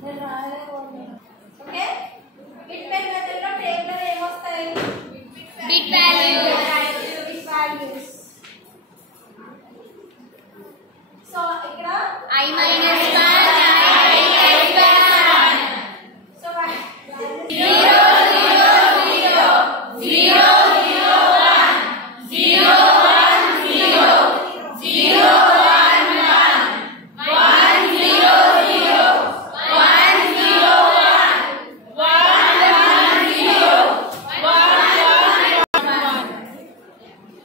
Okay bit pair method లో table ఏమొస్తాయి bit values so ఇక్కడ I minus 1 సో 0 0 0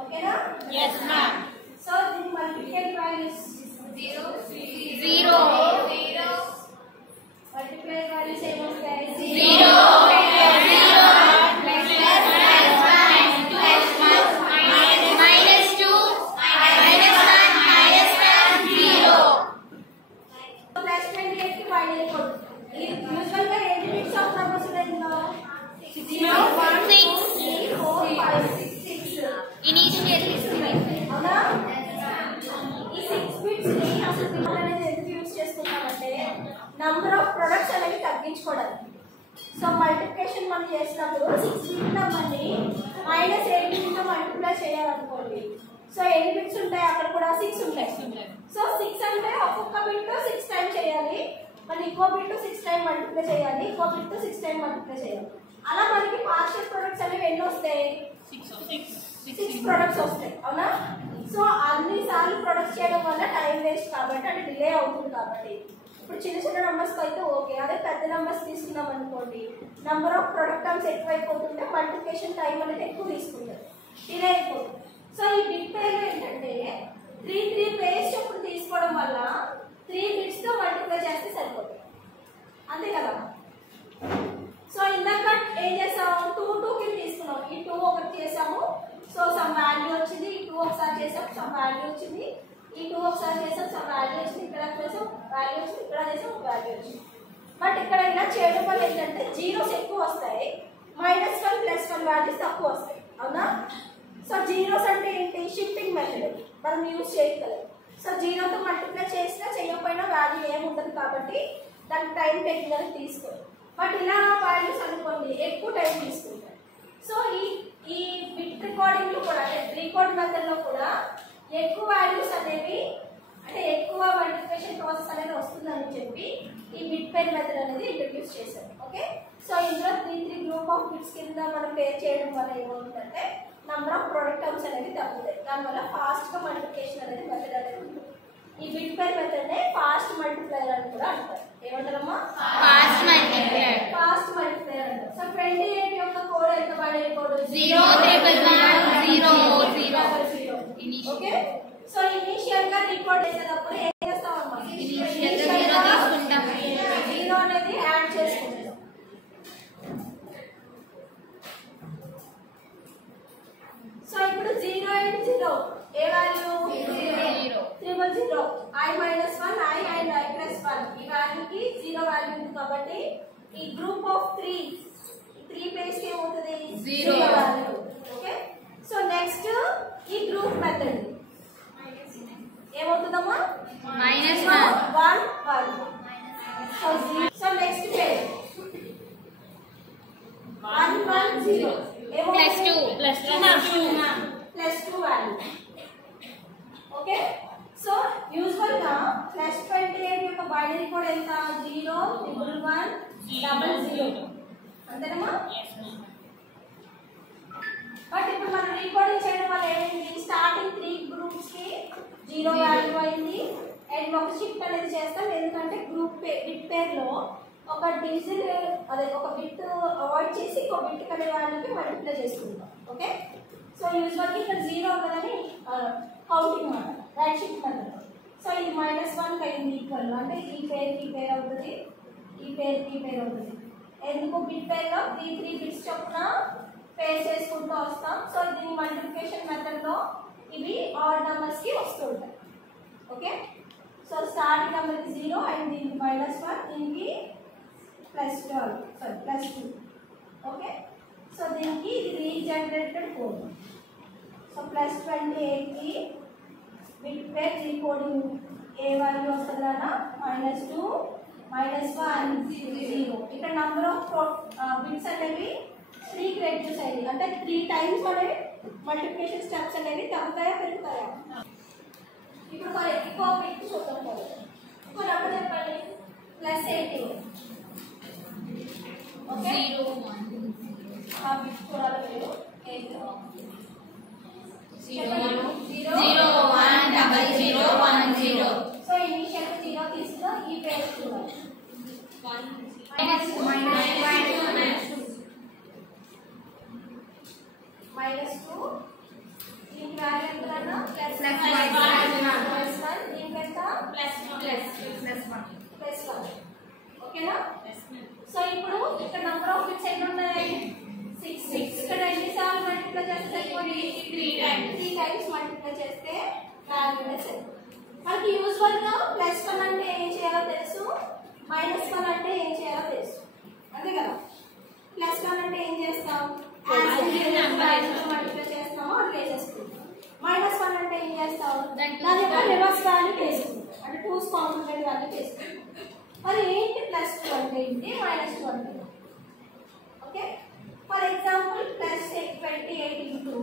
ఓకేనా Yes ma'am. సో దీని మల్టిప్లికేటివ్ వాల్యూస్ 0 మల్టిప్లైర్ వాల్యూస్ ఏమొస్తాయి 0 ప్లస్ 28 కి బైనరీ కోడ్ యూజువల్ గా ఎన్ని బిట్స్ ఆఫ్ నంబర్స్ ఉంటాయి ఇందులో 0 1 2 3 4 5 6 Initially అవునా ఈ 6 బిట్స్ ని అసలు పిల్లలు అనేది ఎందుకు యూజ్ చేసుకుంటామంటే నంబర్ ఆఫ్ ప్రొడక్ట్స్ అనేవి తగ్గించుకోవడానికి సో మల్టిప్లికేషన్ మనం చేసినప్పుడు 6 బిట్ నంబర్ని -8 తో మల్టిప్లై చేయాలనుకోండి సో ఎన్ని బిట్స్ ఉంటాయి అక్కడ కూడా 6 ఉంటాయి సో 6 అంటే ఒక్కొక్క బిట్ 6 టైం చేయాలి మళ్ళీ ఇంకో బిట్ 6 టైం మల్టిప్లై చేయాలి ఇంకో బిట్ 6 టైం మల్టిప్లై చేయాలి అలా మనకి పార్షియల్ ప్రొడక్ట్స్ అనేవి ఎన్ని వస్తాయి 6 ప్రొడక్ట్స్ వస్తాయి అవునా సో అన్ని సార్లు ప్రొడక్ట్స్ చేయడం వల్ల టైం వేస్ట్ కాబట్టి అంటే డిలే అవుతుంది కాబట్టి ఇప్పుడు చిన్న చిన్న నంబర్స్ అయితే ఓకే అదే పెద్ద నంబర్స్ తీసుకున్నాం అనుకోండి నంబర్ ఆఫ్ ప్రొడక్ట్ టర్మ్స్ ఎక్కువైపోతుంటే మల్టిప్లికేషన్ టైం అనేది ఎక్కువ తీసుకుంటుంది డిలే అయిపోతుంది సో ఈ బిట్ పేర్లు ఏంటంటే 3 పేర్స్ చొప్పున తీసుకోవడం వల్ల 3 బిట్స్ తో మల్టిప్లై చేస్తే సరిపోతుంది అంతే కదా సో ఇందాక ఏం చేసాము 2 కింద తీసుకున్నాం ఈ 2 ఒకటి చేసాము సో సమ్ వాల్యూ వచ్చింది ఈ 2 ఒకసారి చేసాం సమ్ వాల్యూ వచ్చింది ఈ 2 ఒకసారి చేసాం సమ్ వాల్యూ వచ్చింది ఇక్కడ చేసాం వాల్యూ వచ్చింది ఇక్కడ చేసాం వాల్యూ వచ్చింది బట్ ఇక్కడ ఇలా చేయడం వల్ల ఏంటంటే జీరోస్ ఎక్కువ వస్తాయి -1 +1 వాల్యూస్ తక్కువ వస్తాయి అవునా సో జీరోస్ అంటే ఏంటి షిఫ్టింగ్ మెథడ్ మనం యూజ్ చేయగలం సో జీరోతో మల్టిప్లై చేసినా చేయకపోయినా వాల్యూ ఏముండదు కాబట్టి దానికి టైం టేకింగ్ అనేది తీసుకోవాలి బట్ ఇలా వాల్యూస్ అనుకోండి ఎక్కువ టైం తీసుకుంటారు సో ఈ బిట్ రికార్డింగ్ లో కూడా అంటే రికార్డ్ మెథడ్ లో కూడా ఎక్కువ వాల్యూస్ అనేవి అంటే ఎక్కువ మల్టిప్లికేషన్ ప్రాసెస్ అనేది వస్తుందని చెప్పి ఈ బిట్ పేర్ మెథడ్ అనేది ఇంట్రడ్యూస్ చేశారు ఓకే సో ఇందులో 3 గ్రూప్ ఆఫ్ బిట్స్ కింద మనం పేర్ చేయడం వల్ల ఏమవుతుందంటే నంబర్ ఆఫ్ ప్రొడక్ట్ టర్మ్స్ అనేది తగ్గుతాయి దానివల్ల ఫాస్ట్ గా మల్టిప్లికేషన్ అనేది మెథడ్ అనేది ఉంటుంది ఈ బిట్ పేర్ మెథడ్ నే ఫాస్ట్ మల్టిప్లైయర్ అని కూడా అంటారు ఏమంటారమ్మా fast multiplier ఫాస్ట్ మల్టిప్లైయర్ అంటారు సో 28 యొక్క కోడ్ ఎంత binary code 0 0 okay so initial గా రికార్డ్ చేసేటప్పుడు ఏం చేస్తామమ్మా ఇనిషియల్ గా 0 తీసుకుంటాం 0 అనేది యాడ్ చేసుకుంటాం సో ఇప్పుడు 0 and 0 A value 0 0 I - 1 I and I + 1 ఈ వాల్యూకి 0 వాల్యూ ఉంది కాబట్టి ఈ గ్రూప్ ఆఫ్ 3 పేర్స్ కి ఏమవుతుంది 0 వాల్యూ ఓకే సో నెక్స్ట్ ఈ గ్రూప్ మెథడ్ ఏమవుతుందమ్మా -1 1 so next pair 1 1 0 +2 value okay so usual గా +28 యొక్క బైనరీ కోడ్ ఎంత 0 1 1 00 అంతేనమ్మా బట్ ఇప్పుడు మనం రికార్డింగ్ చేయడం వల్ల ఏమైంది స్టార్టింగ్ 3 గ్రూప్స్ కి 0 వాల్యూ అయింది అండ్ ఒక షిఫ్ట్ అనేది చేస్తాం ఎందుకంటే బిట్ పేర్ లో ఒక డిజిట్ అదే ఒక బిట్ అవాయిడ్ చేసి ఇంకో బిట్ అనే వాల్యూకి మల్టిప్లై చేసుకుంటాం ఓకే సో యూజువల్లీ ఇక్కడ 0 ఉన్నదని కౌంటింగ్ మాట రైట్ షిఫ్ట్ మెథడ్ సో ఇది -1 అయింది ఈక్వల్ అంటే ఈ పేర్ అవుతుంది ఈ పేర్ అవుతుంది ఎందుకు బిట్ పేర్ లో 3 బిట్స్ చొప్పున పేర్ చేసుకుంటూ వస్తాం సో దీని మల్టిప్లికేషన్ మెథడ్ లో ఇవి ఆడ్ నంబర్స్ కి వస్తుంటాయి ఓకే సో స్టార్టింగ్ నెంబర్ కి 0 అండ్ దీనికి -1 దీనికి +2 ఓకే సో దీనికి ఇది రీజనరేటెడ్ కోడ్ సో +28 కి బిట్ పేర్ రీకోడింగ్ ఏ వాల్యూ వస్తుందన్నా -2 -1 0. ఇక్కడ నంబర్ ఆఫ్ బిట్స్ అనేవి 3కి రెడ్యూస్ అయింది, అంటే 3 టైమ్స్ అనేవి మల్టిప్లికేషన్ స్టెప్స్ అనేవి తగ్గుతాయా పెరుగుతాయా? ఇప్పుడు మరి ఎక్కువ బిట్ చూద్దాం కదా. ఇంకో నెంబర్ చెప్పండి, +18. ఓకే, 0 1 ఆ బిట్ చూడాలి మీరు. 0 1 double 0 1 0. సో ఇనిషియల్ 0 తీసుకున్నా, ఈ పేజ్ చూడాలి. -2 దీనికి వాల్యూ ఎంత? +1 దీనికి ఎంత? +1. ఓకేనా? సో ఇప్పుడు ఇక్కడ నంబర్ ఆఫ్ బిట్స్ ఎన్ని ఉన్నాయి? 6. ఇక్కడ ఎన్నిసార్లు మల్టిప్లై చేస్తే 3 టైమ్స్ మల్టిప్లై చేస్తే వాల్యూ అనేది మనకి యూజువల్ గా +1 అంటే ఏం చేయాలో తెలుసు, -1 అంటే ఏం చేయాలో తెలుసు, అంతే కదా. +1 అంటే ఏం చేస్తాం? మల్టిప్లై చేస్తామో అది వేసేసుకుంటాం. -1 అంటే ఏం చేస్తాం? దాని యొక్క రివర్స్ వాల్యూ వేసుకుంటాం, అంటే 2's కాంప్లిమెంట్ వాల్యూ వేసుకుంటాం. మరి ఏంటి +2 అంటే ఏంటి, -2 అంటే? ఓకే, ఫర్ ఎగ్జాంపుల్ +28 ఇంటూ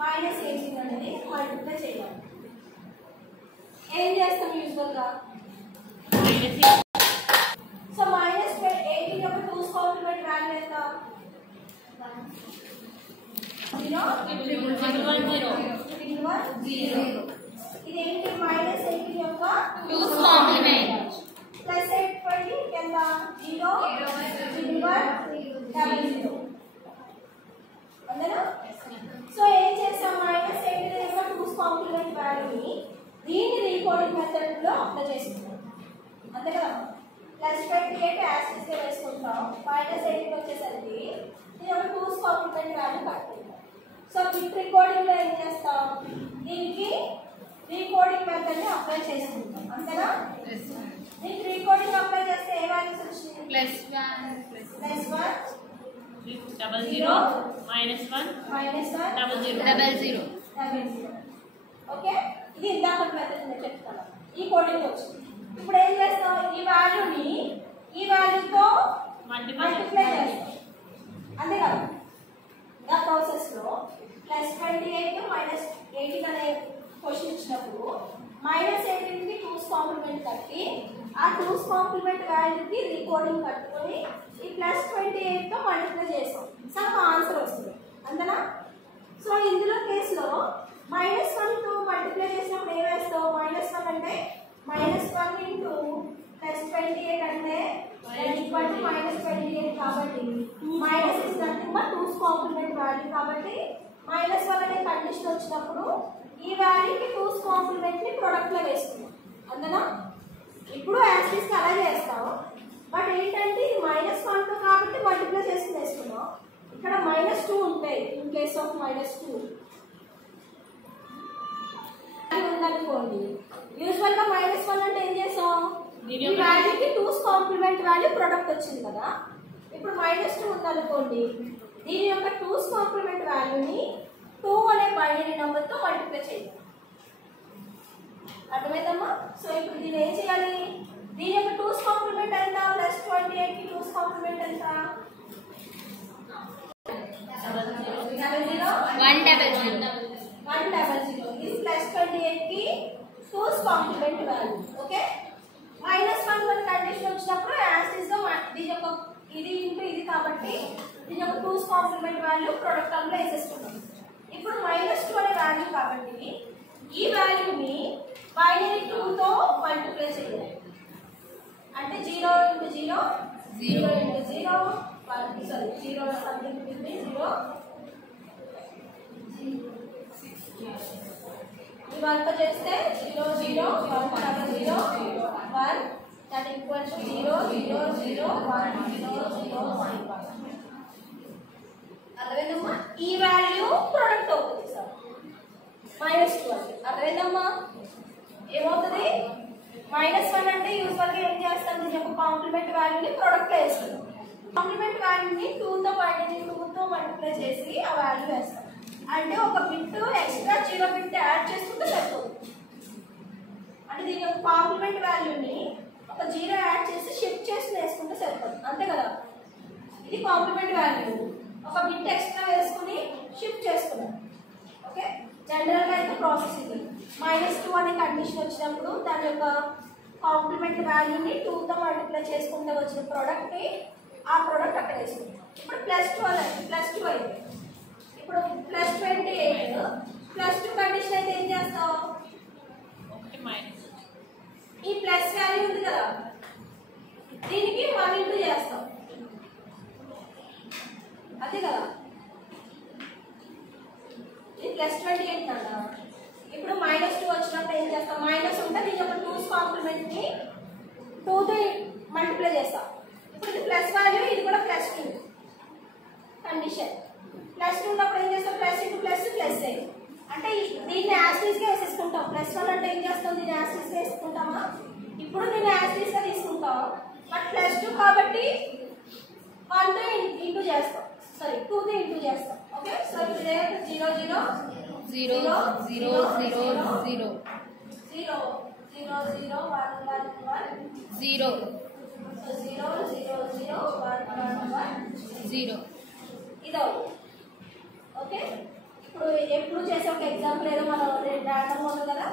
-18 అనేది మల్టిప్లై చేయాలి. ఏం చేస్తాం యూజువల్ గా? సో -18 యొక్క 2's కాంప్లిమెంట్ వాల్యూ ఎంత? 0. ఇదేంటి? -18 యొక్క 2's complement. +8 ఎంత? 0 0 అంతేనా? సో ఏం చేస్తాం? -18 యొక్క 2's కాంప్లిమెంట్ వాల్యూని దీన్ని రీకోడింగ్ మెథడ్ లో అప్లై చేసుకుంటాం, అంతే కదా. +28 యాసిడ్స్ గా వేసుకుంటాం, -18 వచ్చేసరికి దీని యొక్క 2's కాంప్లిమెంట్ వాల్యూ కట్టుకుంటాం. సో బిట్ రికోడింగ్ లో ఏం చేస్తాం? దీనికి రీకోడింగ్ మెథడ్ ని అప్లై చేసుకుంటాం, అంతేనా. దీనికి రీకోడింగ్ అప్లై చేస్తే ఏ వాల్యూస్ వచ్చింది? +1 double 0 -1 double 0. ఓకే, ఇది ఇందాక మెథడ్ నేను చెప్తాను. ఈ కోడింగ్ వచ్చింది. ఇప్పుడు ఏం చేస్తాం? ఈ వాల్యూని ఈ వాల్యూతో మల్టిప్లై చేస్తాం, అంతే కదా. ఆ ప్రాసెస్ లో +28 -18 అనే క్వశ్చన్ ఇచ్చినప్పుడు -18 కి 2's కాంప్లిమెంట్ కట్టి ఆ 2's కాంప్లిమెంట్ వాల్యూకి రీకోడింగ్ కట్టుకొని ఈ +28 తో మల్టిప్లై చేస్తాం, సమ్ ఆన్సర్ వస్తుంది, అంతేనా. సో ఇందులో కేసులో -1 తో మల్టిప్లై చేసినప్పుడు ఏం వేస్తాం? -1 అంటే -1 ఇంటూ +28 అంటే -28 కాబట్టి minus is nothing but 2's complement value కాబట్టి -1 అనే కండిషన్ వచ్చినప్పుడు ఈ వాల్యూకి 2's కాంప్లిమెంట్ ని ప్రొడక్ట్ లో వేస్తున్నాం, అంతేనా. ఇప్పుడు యాసిడ్స్ అలా చేస్తాం, బట్ ఏంటంటే ఇది -1 తో కాబట్టి మల్టిప్లై చేసుకుని వేసుకున్నాం. ఇక్కడ -2 ఉంటాయి ఇన్ కేస్ ఆఫ్ -2 ఉందనుకోండి. యూజువల్ గా -1 అంటే ఏం చేసాం? ఈ వాల్యూకి 2's కాంప్లిమెంట్ వాల్యూ ప్రొడక్ట్ వచ్చింది కదా. ఇప్పుడు -2 ఉందనుకోండి, దీని యొక్క 2's కాంప్లిమెంట్ వాల్యూని 2 అనే బైనరీ నెంబర్ తో మల్టిప్లై చేయాలి, అర్థమైందమ్మా. సో ఇప్పుడు దీన్ని ఏం చేయాలి? దీని యొక్క 2's కాంప్లిమెంట్ ఎంత? +28 కి 2's కాంప్లిమెంట్ ఎంత? 100 is +28 కి 2's complement value. Okay, -1 condition వచ్చినప్పుడు యాసిడ్స్ గా దీని యొక్క ఇది ఇంటూ ఇది కాబట్టి దీని యొక్క 2's complement value product term లో వేసేసుకున్నాం. ఇప్పుడు -2 అనే వాల్యూ కాబట్టి ఈ వాల్యూని బైనరీ 2 తో మల్టిప్లై చేయాలి, అంటే 0 into 0 0 into 0 0 something between 0 ఇవంతా చేస్తే 0 0 1 0 1 that equals to 0 0 0 1 0 0 1 అర్థమైందమ్మా. ఈ వాల్యూ ప్రొడక్ట్ అవుతుంది సార్ -2 అంటే అర్థమైందమ్మా. ఏమవుతుంది? -1 అంటే యూజువల్ గా ఏం చేస్తాం? దీని యొక్క కాంప్లిమెంట్ వాల్యూని ప్రొడక్ట్ లో వేస్తాం. కాంప్లిమెంట్ వాల్యూని 2 తో మల్టిప్లై చేసి ఆ వాల్యూ వేస్తాం, అంటే ఒక బిట్ ఎక్స్ట్రా 0 బిట్ యాడ్ చేసుకుంటే సరిపోతుంది. అంటే దీని యొక్క కాంప్లిమెంట్ వాల్యూని ఒక 0 యాడ్ చేసి షిఫ్ట్ కాంప్లిమెంట్ వాల్యూ ఒక బిట్ ఎక్స్ట్రా వేసుకుని షిఫ్ట్ చేసుకున్నాం. ఓకే, జనరల్గా అయితే ప్రాసెస్ ఇది. -2 అనే కండిషన్ వచ్చినప్పుడు దాని యొక్క కాంప్లిమెంట్ వాల్యూని 2తో మల్టిప్లై చేసుకుంటే వచ్చిన ప్రోడక్ట్ని ఆ ప్రోడక్ట్ అక్కడ వేసుకుంటాం. ఇప్పుడు +2 అయితే ఇప్పుడు +28 +2 కండిషన్ అయితే ఏం చేస్తావు? ఈ ప్లస్ వాల్యూ ఉంది కదా, దీనికి 1 ఇంటూ చేస్తాం, అదే కదా. ఇది +28 అన్న. ఇప్పుడు -2 వచ్చినప్పుడు ఏం చేస్తాం? మైనస్ ఉంటే దీని యొక్క 2's కాంప్లిమెంట్ని 2తో మల్టిప్లై చేస్తాం. ఇప్పుడు ఇది ప్లస్ వాల్యూ, ఇది కూడా +2 కండిషన్. +2 ఉన్నప్పుడు ఏం చేస్తాం? ++++, అంటే దీన్ని యాస్టీస్గా వేసేసుకుంటాం. +1 అంటే ఏం చేస్తాం? దీన్ని యాస్టీస్గా వేసుకుంటామా? ఇప్పుడు దీన్ని యాస్టీస్గా తీసుకుంటాం. బట్ +2 కాబట్టి 1తో ఇంటూ చేస్తాం, సారీ 2తో ఇంటూ చేస్తాం. ఓకే, సో ఇప్పుడు 0 0 0 0 0 0 0 0 0 1 1 1 0 సో 0 0 0 1 1 1 0 ఇదో. ఓకే, ఇప్పుడు ఎప్పుడు చేసే ఒక ఎగ్జాంపుల్ ఏదో మనం ర్యాండమ్ ఉంది కదా,